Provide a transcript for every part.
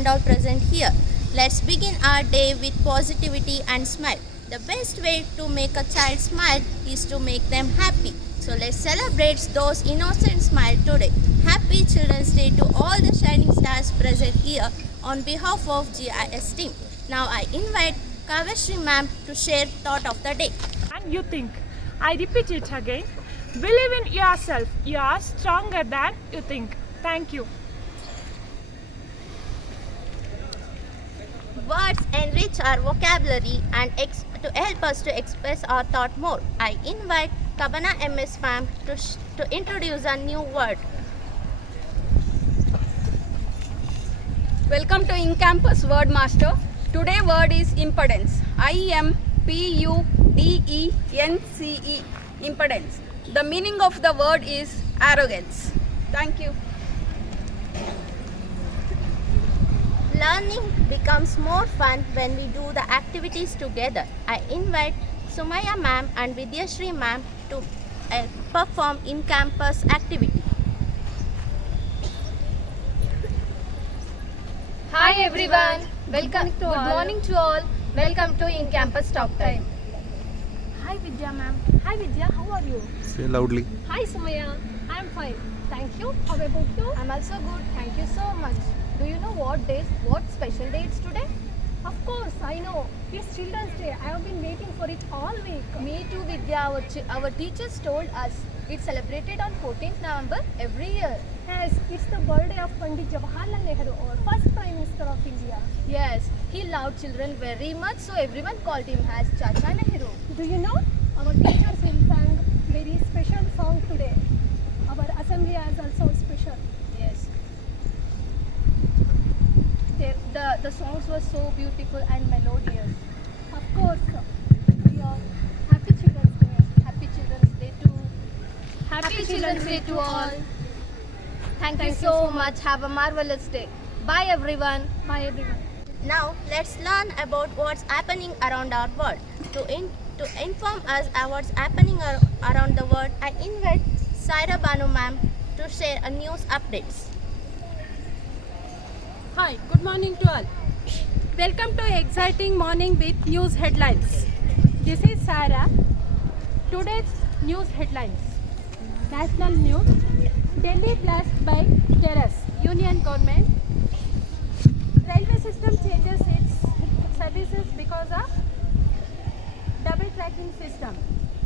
and all present here. Let's begin our day with positivity and smile. The best way to make a child smile is to make them happy. So let's celebrate those innocent smile today. Happy Children's Day to all the shining stars present here on behalf of GIS team. Now I invite Kaveshri ma'am to share thought of the day. And you think. I repeat it again. Believe in yourself. You are stronger than you think. Thank you. Words enrich our vocabulary and to help us to express our thought more. I invite Kabana MS ma'am to introduce a new word. Welcome to In-Campus Word Master. Today word is impudence. IMPUDENCE. Impudence. The meaning of the word is arrogance. Thank you. Learning becomes more fun when we do the activities together. I invite Sumaya ma'am and Vidyashri ma'am to perform in-campus activity. Hi everyone, welcome. Good morning to all. Welcome to In Campus Talk Time. Hi Vidya ma'am. Hi Vidya, how are you? Say loudly. Hi Sumaya, I am fine. Thank you. How about you? I'm also good. Thank you so much. Do you know what special day it's today? Of course, I know. It's Children's Day. I have been waiting for it all week. Me too, Vidya. Our teachers told us it's celebrated on 14th November every year. Yes, it's the birthday of Pandit Jawaharlal Nehru, our first Prime Minister of India. Yes, he loved children very much, so everyone called him as Chacha Nehru. Do you know? Our teachers will sing very special song today. Our assembly is also special. Yes. The songs were so beautiful and melodious. Of course, we are happy Children's Day. Happy Children's Day to Happy Children's Day to all. Thank you so much. Have a marvelous day. Bye everyone. Bye everyone. Now let's learn about what's happening around our world. To inform us what's happening around the world, I invite Saira Banu ma'am to share a news updates. Hi, good morning to all. Welcome to exciting morning with news headlines. This is Sarah. Today's news headlines. National news. Delhi blessed by terrorists. Union government. Railway system changes its services because of double tracking system.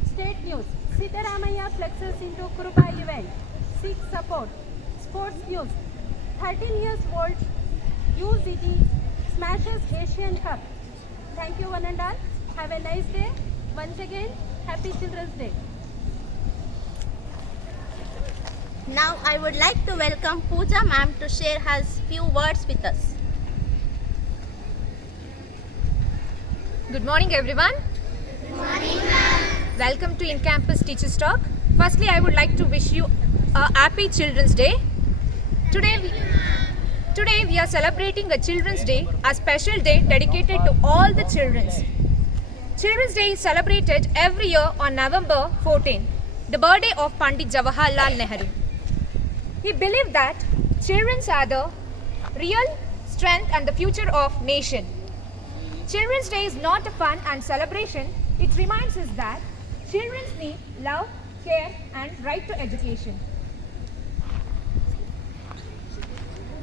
State news. Sitaramaya flexes into Kuruba event. Seeks support. Sports news. 13 years old UZD smashes Asian Cup. Thank you one and all. Have a nice day. Once again, Happy Children's Day. Now I would like to welcome Pooja ma'am to share her few words with us. Good morning everyone. Good morning ma'am. Welcome to In-Campus Teachers Talk. Firstly, I would like to wish you a happy Children's Day. Today we are celebrating a Children's Day, a special day dedicated to all the children. Children's Day is celebrated every year on November 14, the birthday of Pandit Jawaharlal Nehru. He believed that children are the real strength and the future of nation. Children's Day is not a fun and celebration. It reminds us that children need love, care and right to education.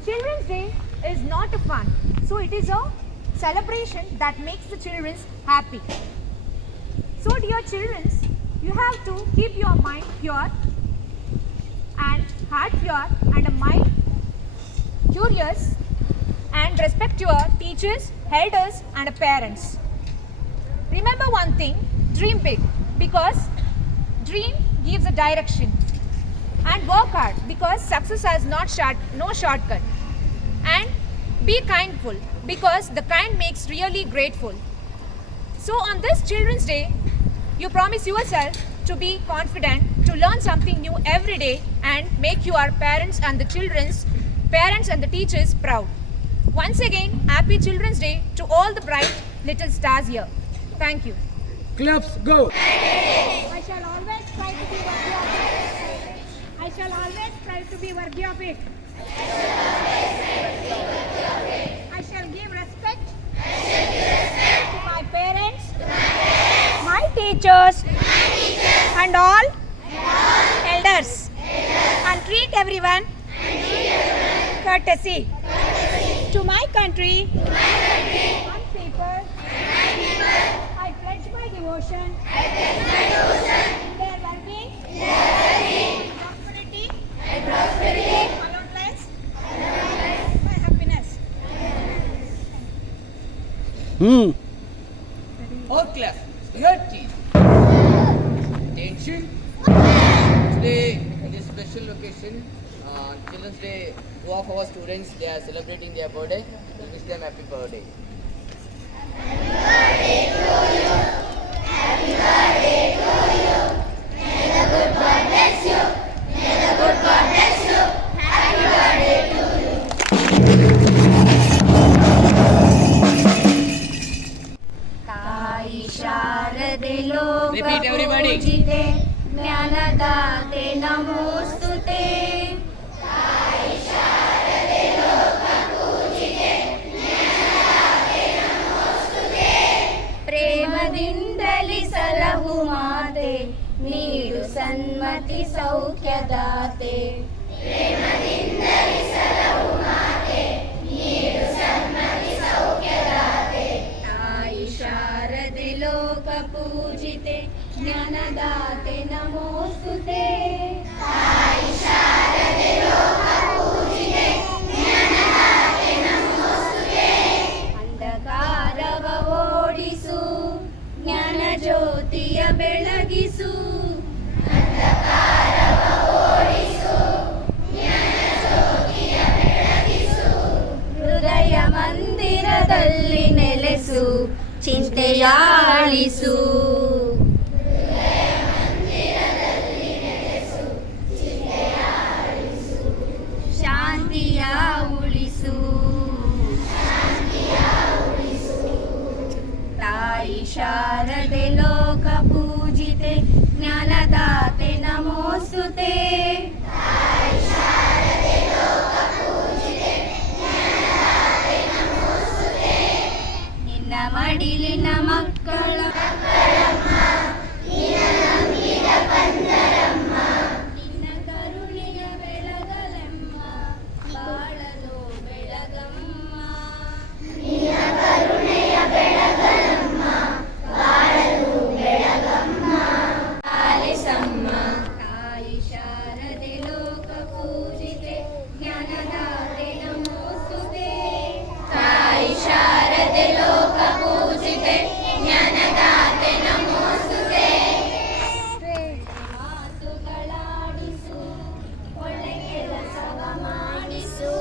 Children's Day is not a fun, so it is a celebration that makes the children happy. So dear children, you have to keep your mind pure and heart pure and a mind curious and respect your teachers, elders and parents. Remember one thing, dream big because dream gives a direction. And work hard because success has no shortcut. And be kindful because the kind makes really grateful. So on this Children's Day, you promise yourself to be confident, to learn something new every day and make your parents and the children's parents and the teachers proud. Once again, Happy Children's Day to all the bright little stars here. Thank you. Claps, go! I shall always try to be worthy of it. I shall always try to be worthy of it. and all elders, and treat everyone courtesy. To my country, on paper, I pledge my devotion. Their well-being, prosperity, aloneness, my happiness. All class, your team. Attention. Today, in this special occasion, Children's Day, two of our students, they are celebrating their birthday. We wish them happy birthday. ತಾಯಿ ಶಾರದೆ ಲೋಕ Repeat, everybody. ಪೂಜಿತೆ ಜ್ಞಾನದಾತೆ ನಮೋಸ್ತುತೆ. ಪ್ರೇಮದಿಂದಲಿ ಸಲಹು ಮಾತೆ ನೀಡು ಸನ್ಮತಿ ಸೌಖ್ಯದಾತೆ. ತಾಯಿ ಶಾರದೆ ಲೋಕ ಪೂಜಿತೆ ಜ್ಞಾನದಾತೆ ನಮೋಸ್ತುತೆ. ಅಂಧಕಾರವ ಓಡಿಸು ಜ್ಞಾನ ಜ್ಯೋತಿಯ ಬೆಳಗಿಸು. ಹೃದಯ ಮಂದಿರದಲ್ಲಿ ನೆಲೆಸು ಚಿಂತೆಯಾಳಿಸು. ಶಾಂತಿಯ ಉಳಿಸು. ತಾಯಿ ಶಾರದೆ ಲೋಕ ಪೂಜಿತೆ ಜ್ಞಾನದಾತೆ ನಮೋಸ್ತುತೆ. ನಿನ್ನ ಮಡಿಲಿನ ಮಕ್ಕಳ ನಿನ್ನ ಕರುಣೆಯ ಬೆಳಗಲೆಮ್ಮ ಬಾಳಲು ಬೆಳಗಮ್ಮ. ಆಲಿಸಮ್ಮ. ತಾಯಿ ಶಾರದೆ ಲೋಕ ಪೂಜಿತೆ ಜ್ಞಾನದಾತೆ ನಮೋಸ್ತುತೆ. ತಾಯಿ ಶಾರದೆ ಲೋಕ ಪೂಜಿತೆ ಜ್ಞಾನದಾತೆ ನಮೋಸ್ತುತೆ. ಮಾತುಗಳಾಡಿಸು ಒಳ್ಳೆ ಕೆಲಸವ ಮಾಡಿಸು.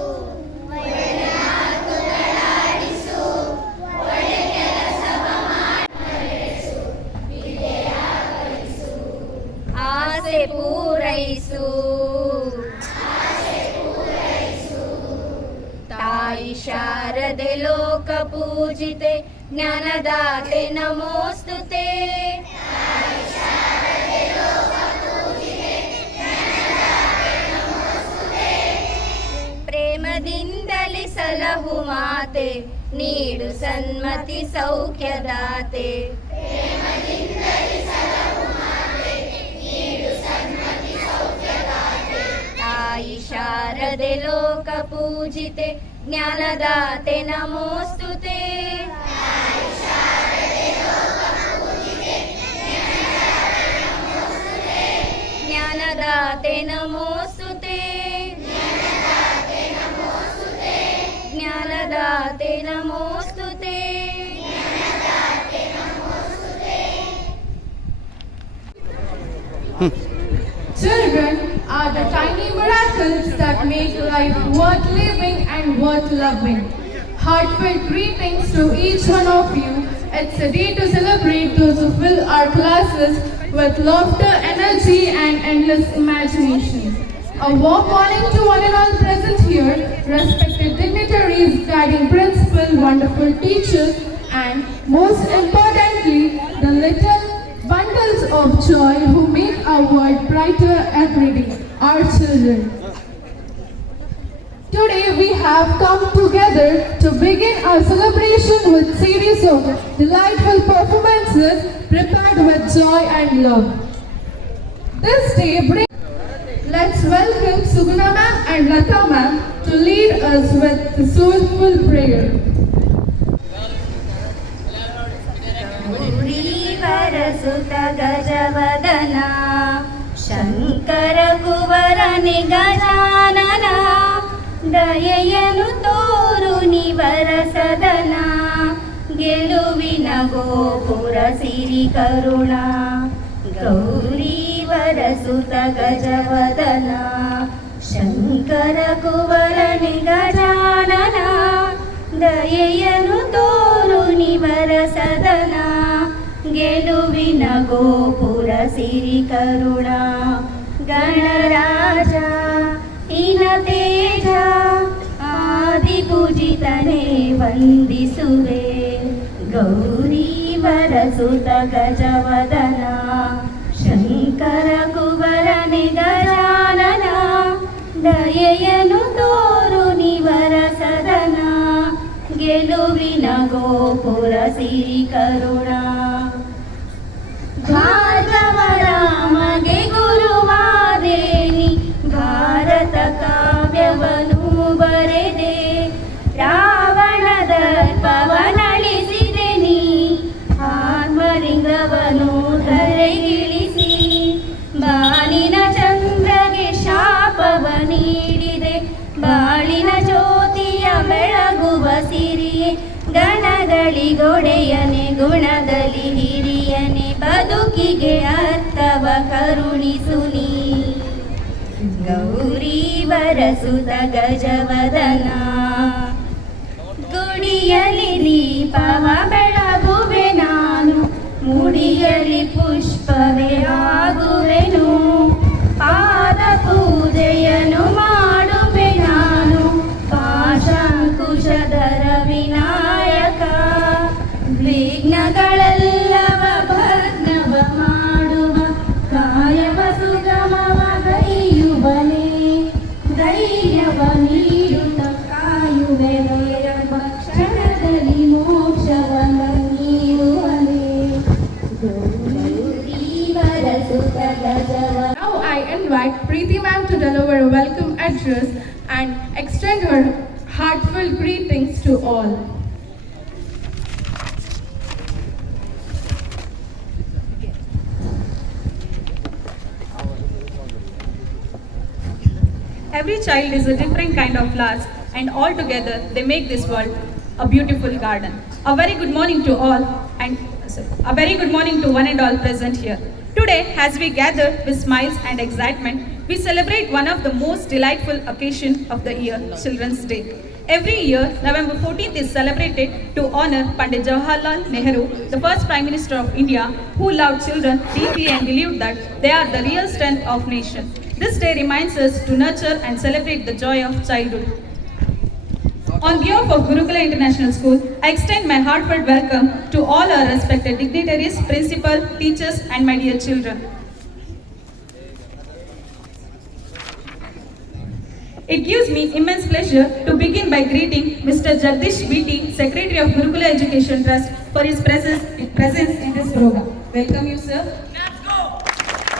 ಆಸೆ ಪೂರೈಸು. ತಾಯಿ ಶಾರದೆ ಲೋಕ ಪೂಜಿತೆ ಜ್ಞಾನದಾತೆ ನಮೋಸ್ತುತೆ. ಪ್ರೇಮದಿಂದಲಿ ಸಲಹು ಮಾತೆ ನೀಡು ಸನ್ಮತಿ ಸೌಖ್ಯದಾತೆ. ತಾಯಿ ಶಾರದೆ ಲೋಕ ಪೂಜಿತೆ ಜ್ಞಾನದಾತೆ ನಮೋಸ್ತುತೆ. ಜ್ಞಾನದಾತೆ ನಮೋಸ್ತುತೆ. ಜ್ಞಾನದಾತೆ ನಮೋಸ್ತುತೆ. Children are the tiny miracles that make life worth living and worth loving. Heartfelt greetings to each one of you. It's a day to celebrate those who fill our classes with laughter, energy, and endless imagination. A warm morning to one and all present here, respected dignitaries, guiding principal, wonderful teachers, and most importantly, the little bundles of joy who make our world brighter every day, our children. Today we have come together to begin our celebration with series of delightful performances prepared with joy and love. This day brings. Let's welcome Suguna ma'am and Lata ma'am to lead us with the soulful prayer. गौरीवरसुत गजवदना Shankar कुवरनि Gajanana दयೆಯನ್ನು ತೋರು ನಿವರಸದನ ಗೆಲುವಿನ ಗೋಪುರ ಸಿರಿ ಕರುಣ ಗೌರೀವರಸುತ ಗಜವದನ ಶಂಕರ ಕುವರನಿ ಗಜಾನನ ದಯೆಯನ್ನು ತೋರು ನಿವರಸದನ ಗೆಲುವಿನ ಗೋಪುರ ಸಿರಿ ಕರುಣ ಗಣರಾಜ ಇನ ತೇಜ ಆದಿಪೂಜಿತನೇ ವಂದಿಸುವೆ ಗೌರೀವರಸುತ ಗಜವದನ ಶಂಕರ ಕುವರನಿ ಗಜಾನನ ದಯೆಯನ್ನು ತೋರು ನಿವರಸದನ ಗೆಲುವಿನ ಗೋಪುರ ಸಿರಿ ಕರುಣ ಭಾರ್ಗವರಾಮಗೆ ಗುರುವಾದೇನಿ ಭಾರತ ಕಾವ್ಯವನ್ನು ಬರೆದೆ ರಾವಣ ದರ್ಪವನಳಿಸಿದೆ ನೀ ಆತ್ಮಲಿಂಗವನು ಧರೆಗಿಳಿಸಿ ಬಾಳಿನ ಚಂದ್ರಗೆ ಶಾಪವ ನೀಡಿದೆ ಬಾಳಿನ ಜ್ಯೋತಿಯ ಬೆಳಗುವ ಸಿರಿಯೇ ಗಣಗಳಿಗೊಡೆಯನೆ ಗುಣದಲ್ಲಿ ಹಿರಿಯನೆ ಬದುಕಿಗೆ ಅರ್ಥವ ಕರುಣಿಸು ನೀ ಗೌರೀವರಸುತ ಗಜವದನ ಗುಡಿಯಲಿ ದೀಪವ ಬೆಳಗುವೆ ನಾನು ಮುಡಿಯಲಿ ಪುಷ್ಪವೇ ಆಗುವೆನು ಪಾದ ಪೂಜೆಯನ್ನು ಮಾಡುವೆ ನಾನು ಪಾಶಾಂಕುಶಧರ ವಿನಾಯಕ ವಿಘ್ನಗಳೆಲ್ಲವ ಭಗ್ನವ ಮಾಡುವ ಕಾಯವ ಸುಗಮವ ಗೈಯುವನೇ ಧೈರ್ಯವ ನೀಡುತ್ತ ಕಾಯುವೆ ಎಂಬ ಕ್ಷಣದಲ್ಲಿ ಮೋಕ್ಷವ ನೀಡುವನೇ ಗೌರೀವರಸುತ ಗಜವ. Now I invite Preeti ma'am to deliver a welcome address and extend her heartfelt greetings to all. Every child is a different kind of flowers, and all together they make this world a beautiful garden. A very good morning to all, and a very good morning to one and all present here. Today, as we gather with smiles and excitement, we celebrate one of the most delightful occasions of the year, Children's Day. Every year, November 14th is celebrated to honor Pandit Jawaharlal Nehru, the first Prime Minister of India, who loved children deeply and believed that they are the real strength of nation. This day reminds us to nurture and celebrate the joy of childhood. On behalf of Gurukula International School, I extend my heartfelt welcome to all our respected dignitaries, principal, teachers, and my dear children. It gives me immense pleasure to begin by greeting Mr. Jagdish BT, Secretary of Gurukula Education Trust, for his presence in this program. Welcome you, sir.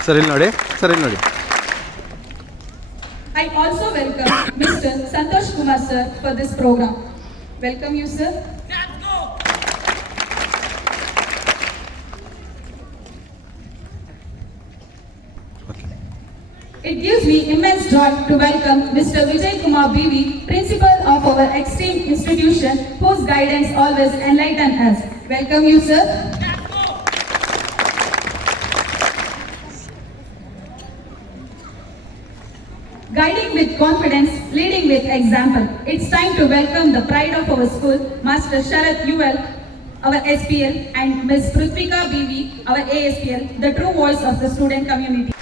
Sir, ಇಲ್ಲಿ ನೋಡಿ. I also welcome Mr. Santosh Kumar sir for this program. Welcome you, sir. It gives me immense joy to welcome Mr. Vijay Kumar BV, Principal of our esteemed institution, whose guidance always enlightens us. Welcome you, sir. Guiding with confidence, leading with example. It's time to welcome the pride of our school, Master Sharat UL, our SPL, and Ms. Prithvika BV, our ASPL, the true voice of the student community.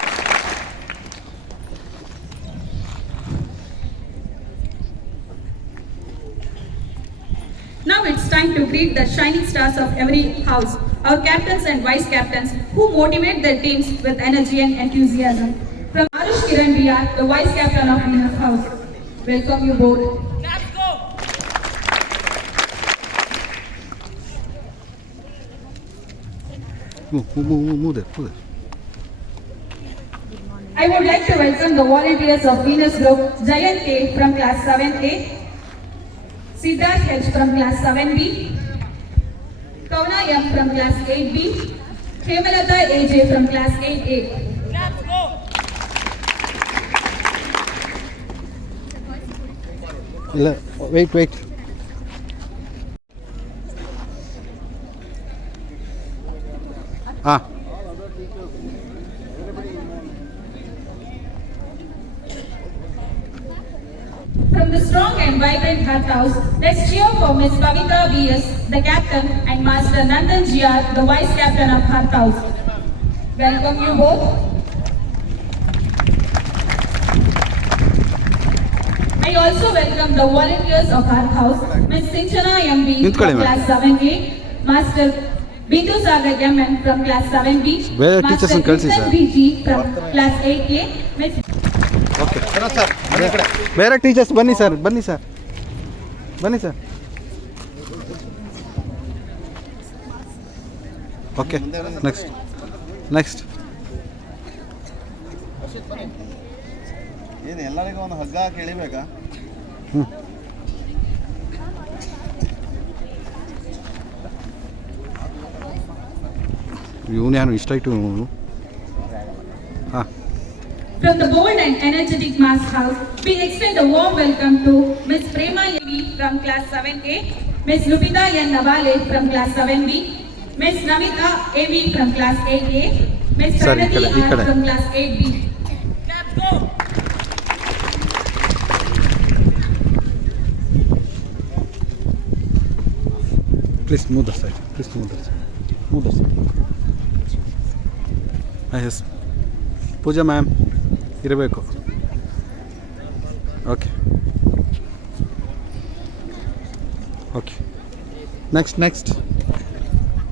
Now it's time to greet the shining stars of every house, our captains and vice captains who motivate their teams with energy and enthusiasm. From Arush Kiran Riya, the vice captain of Venus House. Welcome you both. Let's go! Move there. I would like to welcome the volunteers of Venus Group, Jayant K from class 7A, Siddharth H from class 7B, Kavna M from class 8B, Hemalata AJ from class 8A. ಇಲ್ಲ weight ಹಾಂ From the strong and vibrant Heart House, let's cheer for Miss Pavitra VS, the captain, and Master Nandan GR, the vice captain of Heart House. Welcome you both. I also welcome the volunteers of Heart House, Miss Sinchana MB Nittkoli, from ma'am. class 7A, Master Bindu Sagar MN from class 7B, Where are Master teachers and girls, Krishnan sir? BG from class 8A, Miss okay ಬೇರೆ teachers ಬನ್ನಿ sir okay next ಏನು ಎಲ್ಲರಿಗೂ ಒಂದು ಹಗ್ಗ ಹಾಕಿ ಎಳಿಬೇಕಾ? ಇವನು ಯಾರು ಇಷ್ಟ ಆಯಿತು ಹಾಂ From the bold and energetic Mass House, we extend a warm welcome to Miss Prema Yevi from class 7A, Miss Lupita N. Navale from class 7B, Miss Namita AV from class 8A, Miss Sorry, Pranati ಈ R ಕಡೆ. from class 8B. Please move the side S Pooja ma'am ಇರಬೇಕು okay next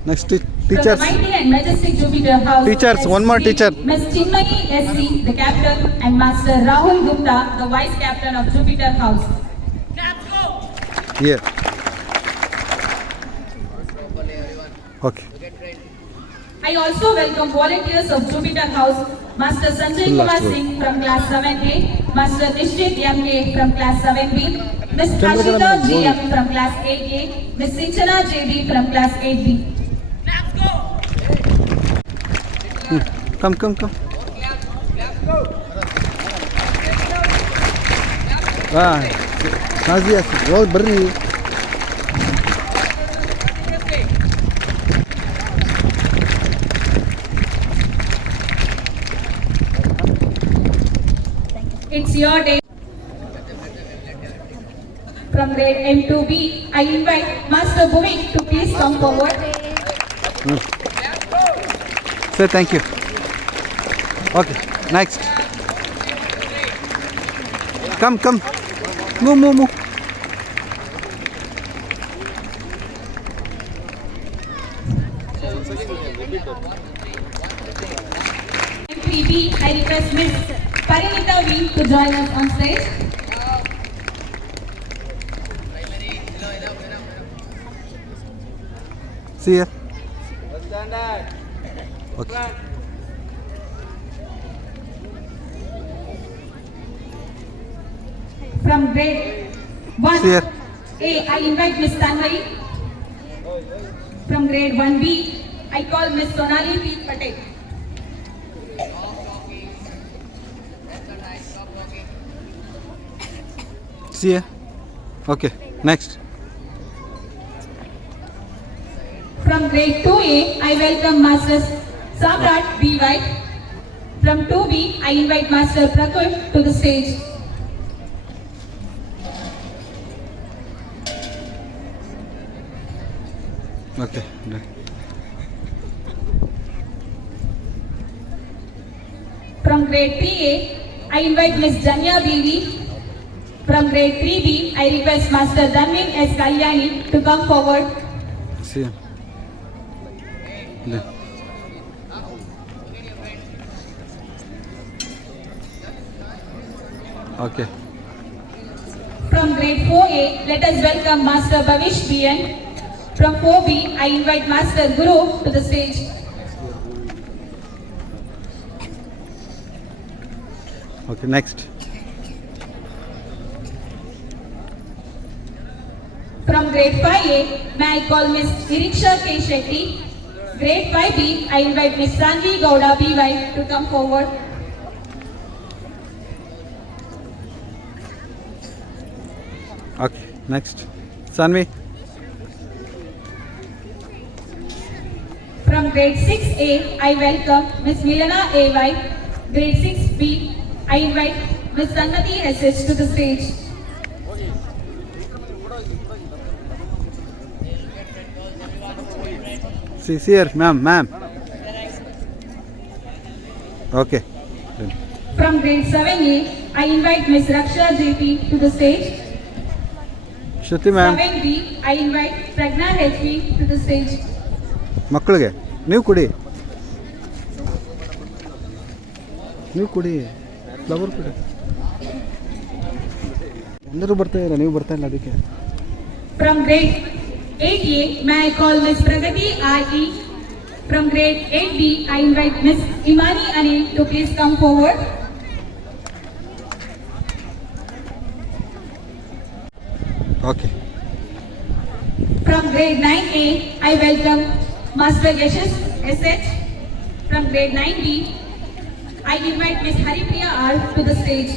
From the teachers mighty and majestic Jupiter House, Teachers, let's one more greet teacher. Miss Chinmayi SC, the captain, and Master Rahul Gupta, the vice captain of Jupiter House. Here. Okay. I also welcome volunteers of Jupiter House, Master Sanjay Full Kumar last word. Singh from class 7A, Master Nishchit MK from class 7B, Miss Chandrakala Ashita madam, GM from class 8A, Miss Sinchana JD from class 8B. Come. Nazia ಹೋಗಿ ಬರ್ರಿ It's your day. From grade M2B, I invite Master Bhuvik to please come forward. Say thank you. Okay, next. Come. Move. M3B, I request Miss Parinita V to join us on stage. See ya. Okay. From grade 1 See ya. A, I invite Miss Tanmay. From grade 1B, I call Miss Sonali P. Patel. See ya. Okay, next. From grade 2A, I welcome Master Samrat B. White. From 2B, I invite Master Prakush to the stage. Okay, done. From grade 3A, I invite Miss Janya Bibi. From grade 3B, I request Master Dhanvin S. Kalyani to come forward. See ya. Done. Okay. From grade 4A, let us welcome Master Bhavish BN. From 4B, I invite Master Guru to the stage. Okay, next. From grade 5A, may I call Miss Iriksha K. Shetty. Grade 5B, I invite Miss Sanvi Gowda BY to come forward. Okay, next. Sanvi. From grade 6A, I welcome Miss Milana AY. Grade 6B, I invite Miss Sanmati SH to the stage. See here, ma'am. Okay. Done. From grade 7A, I invite Miss Raksha JP to the stage. Shruti ma'am. 7B, I invite Pragna HP to the stage. ಮಕ್ಕಳಿಗೆ ನೀವು ಕೊಡಿ flower ಕೊಡಿ ಎಲ್ಲರೂ ಬರ್ತಾ ಇದ್ದಾರೆ ನೀವು ಬರ್ತಾ ಇಲ್ಲ ಅದಕ್ಕೆ From grade 8A, may I call Miss Pragati RE. From grade 8B, I invite Miss Imani Anil to please come forward. Okay. From grade 9A, I welcome Master Yashish SH. From grade 9B, I invite Miss Haripriya R to the stage.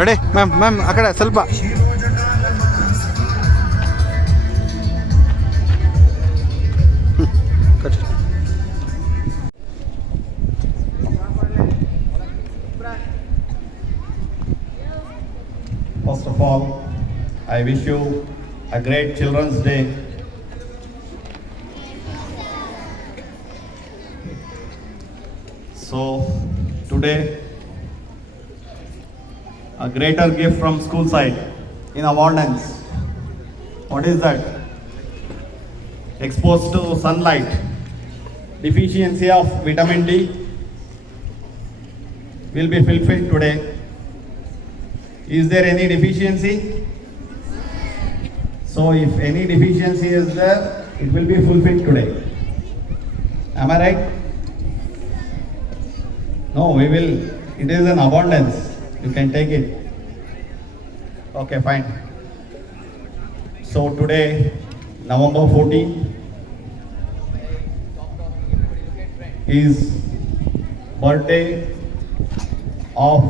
Ready ma'am ಆ ಕಡೆ ಸ್ವಲ್ಪ First of all, I wish you a great Children's Day. So, today, a greater gift from school side in abundance. What is that? Exposed to sunlight, deficiency of vitamin D will be fulfilled today. Is there any deficiency? So if any deficiency is there, it will be fulfilled today. Am I right? No, we will, it is an abundance. You can take it. Okay, fine. So today, November 14, is birthday of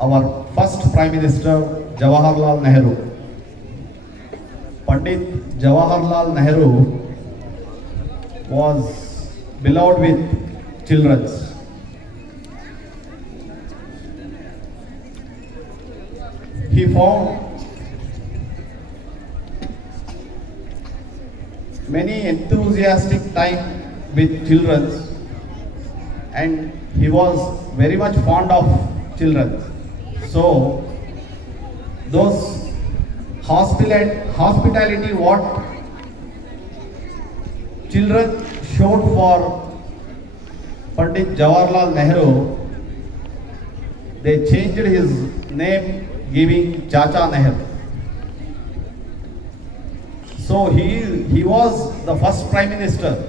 our first Prime Minister Jawaharlal Nehru. Pandit Jawaharlal Nehru was beloved with children. He found many enthusiastic time with children, and he was very much fond of children. So those hospitality what children showed for Pandit Jawaharlal Nehru, they changed his name, giving Chacha Nehru. So he was the first Prime Minister.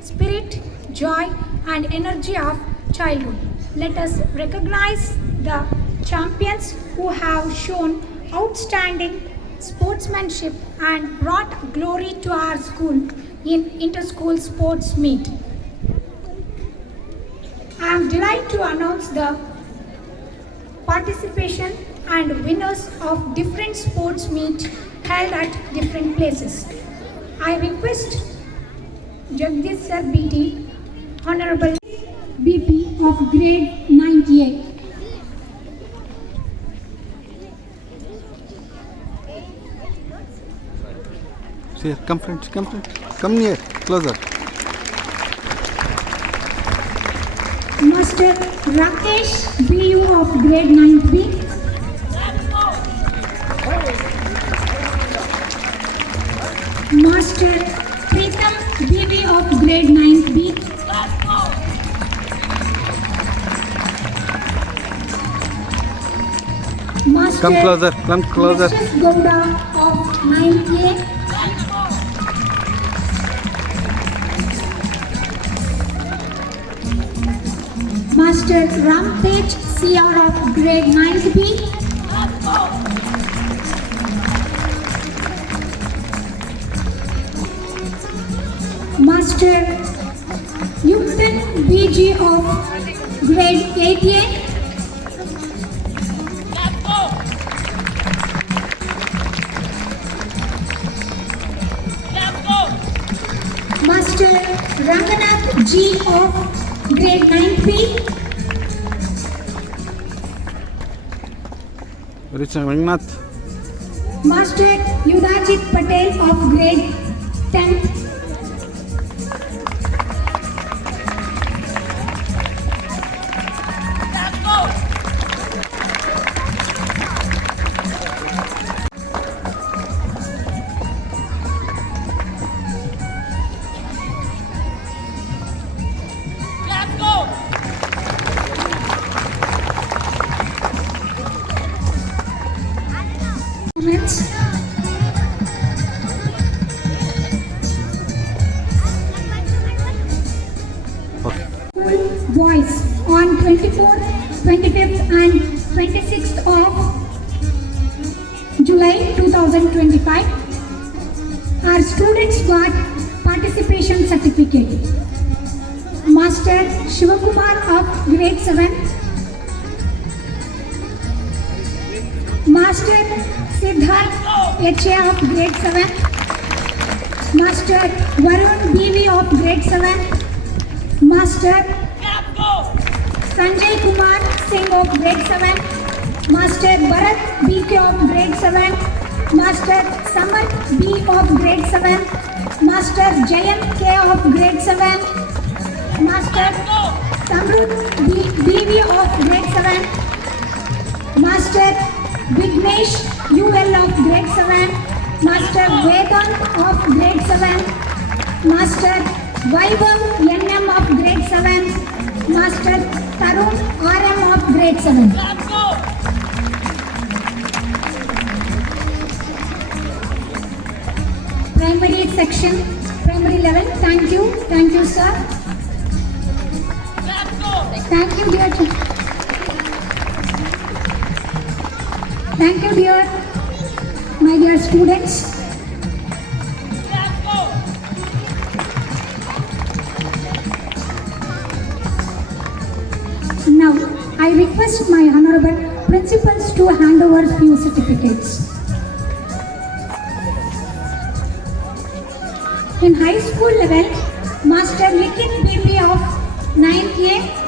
Spirit, joy, and energy of childhood. Let us recognize the champions who have shown outstanding sportsmanship and brought glory to our school in inter-school sports meet. I am delighted to announce the participation and winners of different sports meet held at different places. I request Jagdish Sir BT, Honorable BP of grade 98. Here, come friends, come near, closer. Master Rakesh BU of grade 9B. Master Pritam BB of grade 9B. Master Come closer. Mrs. Gowda of 9A. Master Ramtej CR of grade 9B. Master Yuktan BG of grade 8A. Master Ranganath G of grade 9B. Richard Rangnath. Master Yudhajit Patel of grade 10th. Boys on 24th, 25th and 26th of July 2025. Our students got participation certificate. Master Shivakumar of grade 7th. Master Siddharth HA of grade 7th. Master Varun BV of grade 7th. Master Sanjay Kumar Singh of grade 7, Master Bharat BK of grade 7, Master Samarth B of grade 7, Master Jayant K of grade 7, Master Samruddh BV of grade 7, Master Vignesh UL of grade 7, Master Vedant of grade 7, Master Vaibhav NM of grade 7, Master Tarun RM of grade 7. Primary section, primary level, thank you sir. Thank you dear. Thank you dear, my dear students. Now, I request my honorable principals to hand over few certificates. In high school level, Master Likit BP of 9th A.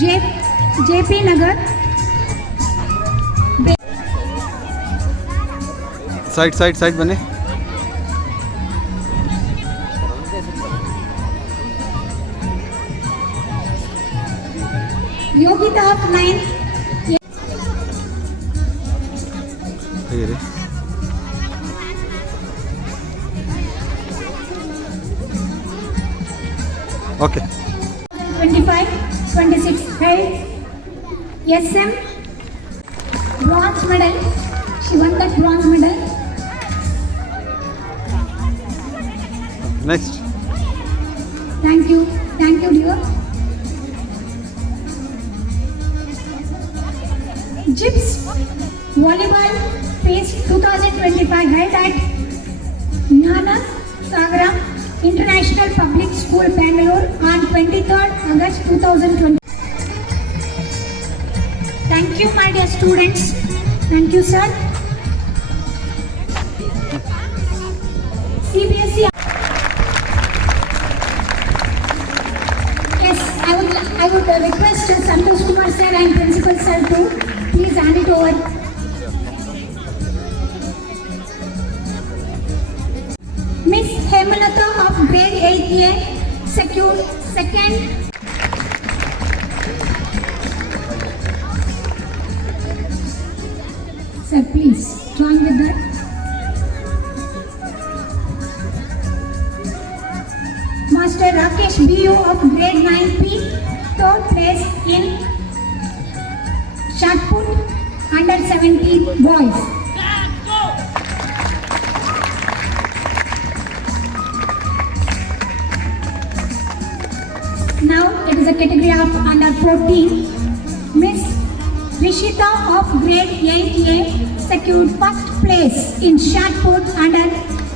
JP Nagar. Side बने. Yogita of 9th. ये रे. Okay. 25-26 held. SM bronze medal. She won that bronze medal. Next. Thank you dear. GIPS volleyball phase 2025 held at Gnana Sagara International Public School, Bangalore on 23rd August 2020. Thank you, my dear students. Thank you, sir. CBSE. Yes, I would request Santosh Kumar sir and Principal sir to please hand it over. Miss Hemalata of grade 8A secured second. Sir, please join with that. Master Rakesh BU of grade 9P, third place in shot put under 17 boys. Now it is a category of under 14. Miss Rishita of grade 8A secured first place in shot put under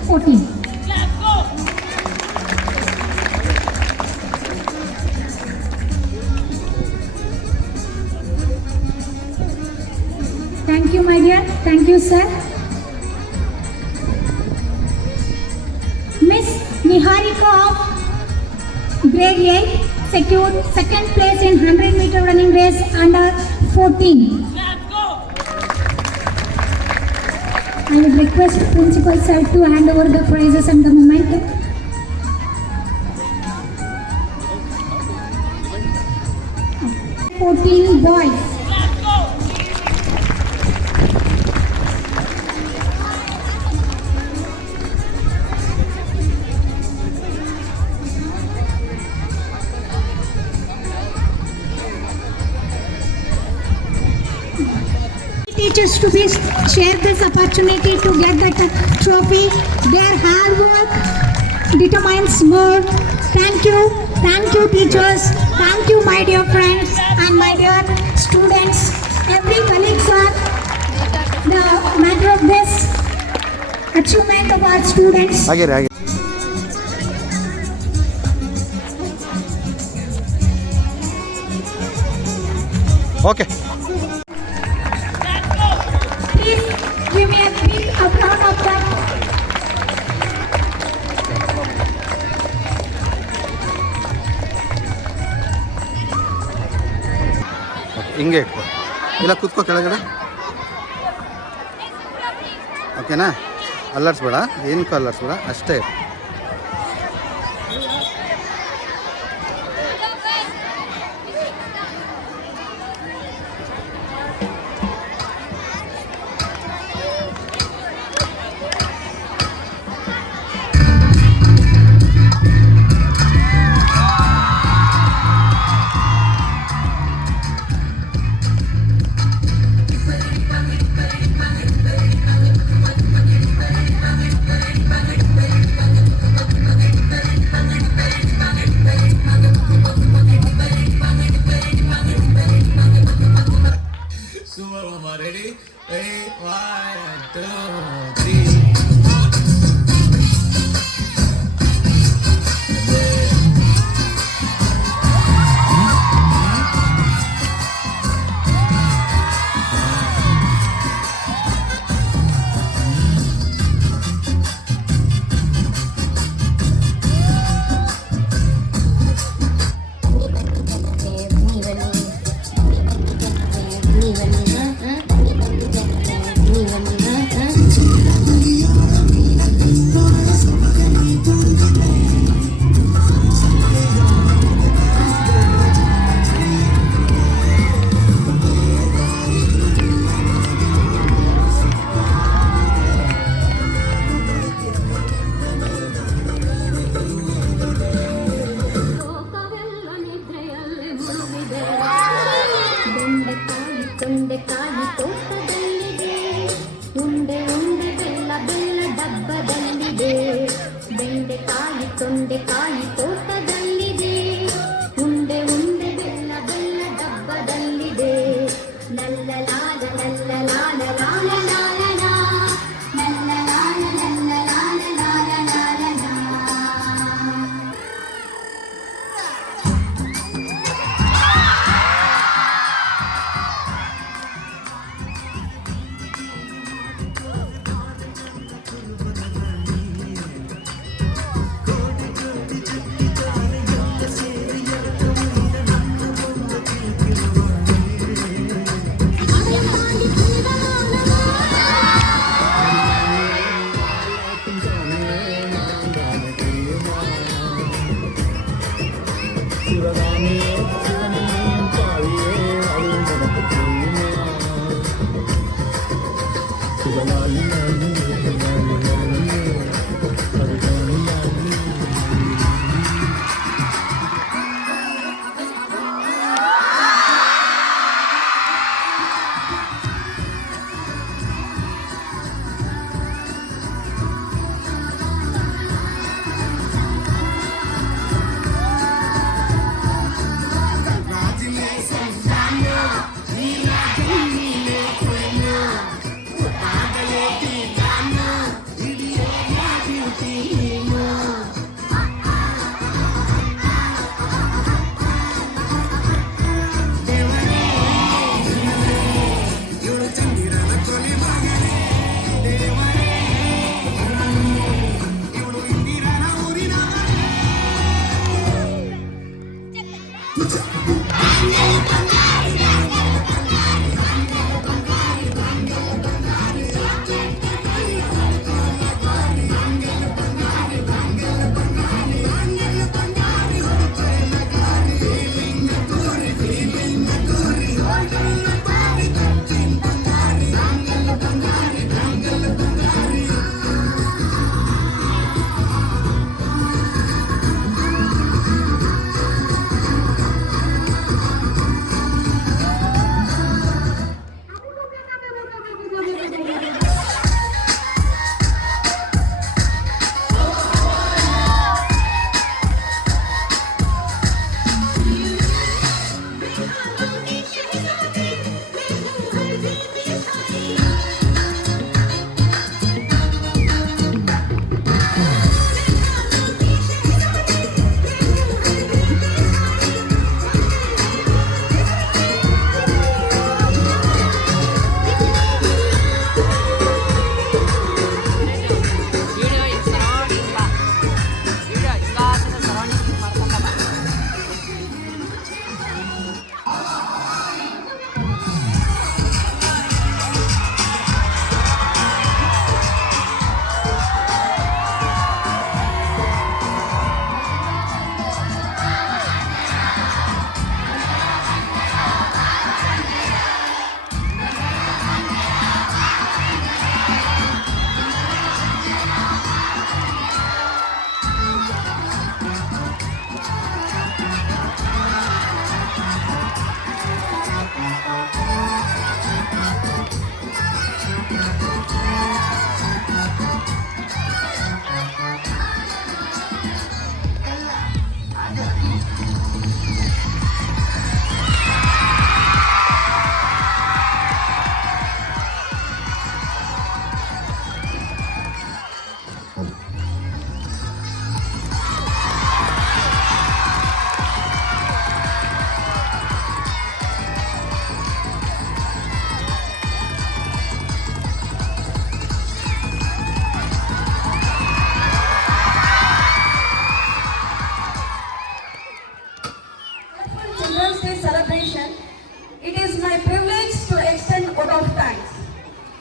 14. Thank you, my dear. Thank you, sir. Miss Niharika of grade 8 secured second place in 100-meter running race under 14. I would request Principal sir to hand over the prizes and the memento. Boys. Teachers to be share this opportunity to get that trophy. Their hard work determines more. Thank you teachers. Thank you, my dear friends and my dear students. Every colleagues are the matter of this achievement of our students. आगे. Okay. Please give me a big round of applause. ಹಿಂಗೆ ಇಟ್ಕೊ ಇಲ್ಲ ಕೂತ್ಕೋ ಕೆಳಗಡೆ ಓಕೆನಾ ಅಲ್ಲರ್ಸ್ಬೇಡ ಏನಕ್ಕೂ ಅಲ್ಲರ್ಸ್ಬೇಡ ಅಷ್ಟೇ ತೊಂಡೆಕಾಯಿ ತೋಟದಲ್ಲಿದೆ ಉಂಡೆ ಉಂಡೆ ಬೆಲ್ಲ ಬೆಲ್ಲ ಡಬ್ಬದಲ್ಲಿದೆ ಬೆಂಡೆಕಾಯಿ ತೊಂಡೆಕಾಯಿ ತೋಟದಲ್ಲಿದೆ ಉಂಡೆ ಉಂಡೆ ಬೆಲ್ಲ ಬೆಲ್ಲ ಡಬ್ಬದಲ್ಲಿದೆ ಲಲ್ಲ ಲಾಲ ಲಲ್ಲ ಲಾಲ ಲಾಲ ಲಾಲ ಲಾ ಲಲ್ಲ ಲಾಲ ಲಲ್ಲ ಲಾಲ ಲಾಲ ಲಾಲ ಲಾ.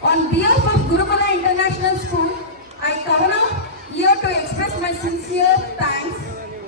On behalf of Gurukula International School, I come here to express my sincere